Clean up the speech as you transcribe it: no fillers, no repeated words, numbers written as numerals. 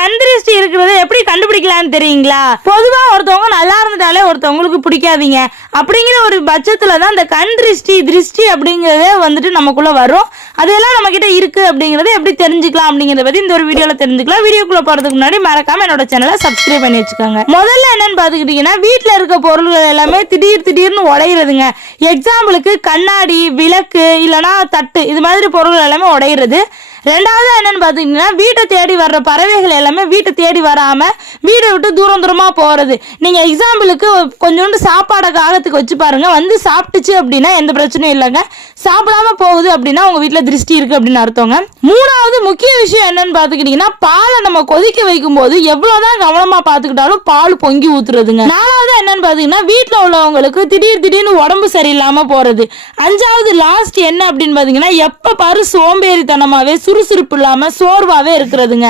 கண் திருஷ்டி இருக்கிறத எப்படி கண்டுபிடிக்கலாம்னு தெரியுங்களா? பொதுவா ஒருத்தவங்க நல்லா இருந்துட்டாலே ஒருத்தவங்களுக்கு பிடிக்காதீங்க. அப்படிங்கிற ஒரு பட்சத்துல தான் இந்த கண் திருஷ்டி அப்படிங்கறதே வந்துட்டு நமக்குள்ள வரும். அதெல்லாம் நம்ம கிட்ட இருக்கு அப்படிங்கறத எப்படி தெரிஞ்சுக்கலாம் அப்படிங்கறத பத்தி இந்த ஒரு வீடியோல தெரிஞ்சுக்கலாம். வீடியோக்குள்ள போறதுக்கு முன்னாடி மறக்காம என்னோட சேனலை சப்ஸ்கிரைப் பண்ணி வச்சுக்கோங்க. முதல்ல என்னன்னு பாத்துக்கிட்டீங்கன்னா, வீட்டுல இருக்க பொருள்கள் எல்லாமே திடீர்னு உடையிறதுங்க. எக்ஸாம்பிளுக்கு கண்ணாடி, விளக்கு, இல்லைன்னா தட்டு, இது மாதிரி பொருள்கள் எல்லாமே உடையிறது. ரெண்டாவது என்னன்னு பாத்தீங்கன்னா, வீட்டை தேடி வர்ற பறவைகள் எல்லாமே வீட்டை தேடி வராம வீடை விட்டு தூரமா போறது. நீங்க எக்ஸாம்பிளுக்கு கொஞ்சோண்டு சாப்பாடை காகத்துக்கு வச்சு பாருங்க, வந்து சாப்பிட்டுச்சு அப்படின்னா எந்த பிரச்சனையும் இல்லைங்க. சாப்பிடாம போகுது அப்படின்னா உங்க வீட்டுல திருஷ்டி இருக்கு அப்படின்னு அர்த்தங்க. மூணாவது முக்கிய விஷயம் என்னன்னு பாத்துக்கிட்டீங்கன்னா, பாலை நம்ம கொதிக்க வைக்கும் போது எவ்வளவுதான் கவனமா பாத்துக்கிட்டாலும் பால் பொங்கி ஊத்துறதுங்க. நாலாவது என்னன்னு பாத்தீங்கன்னா, வீட்டுல உள்ளவங்களுக்கு திடீர்னு உடம்பு சரியில்லாம போறது. அஞ்சாவது லாஸ்ட் என்ன அப்படின்னு பாத்தீங்கன்னா, எப்ப பாரு சோம்பேறித்தனமாவே சுறுசுறுப்பு இல்லாம சோர்வாவே இருக்கிறதுங்க.